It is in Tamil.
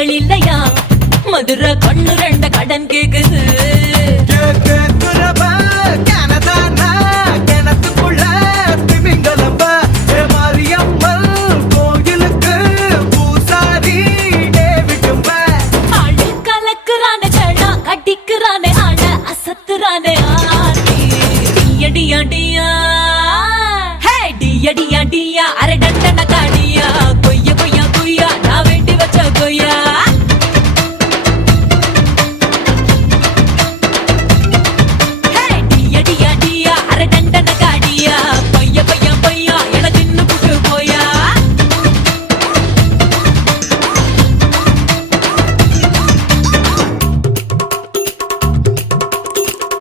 கண்கள் இல்லையா மதுரை கண்ணு ரெண்ட கடன் கேக்குது கிணத்துக்குள்ள திமிங்கலம்ப மாரியம்மன் கோயிலுக்கு பூசாரி ஆளு கலக்குறானே சடா கடிக்குறானே ஆள அசத்துறானே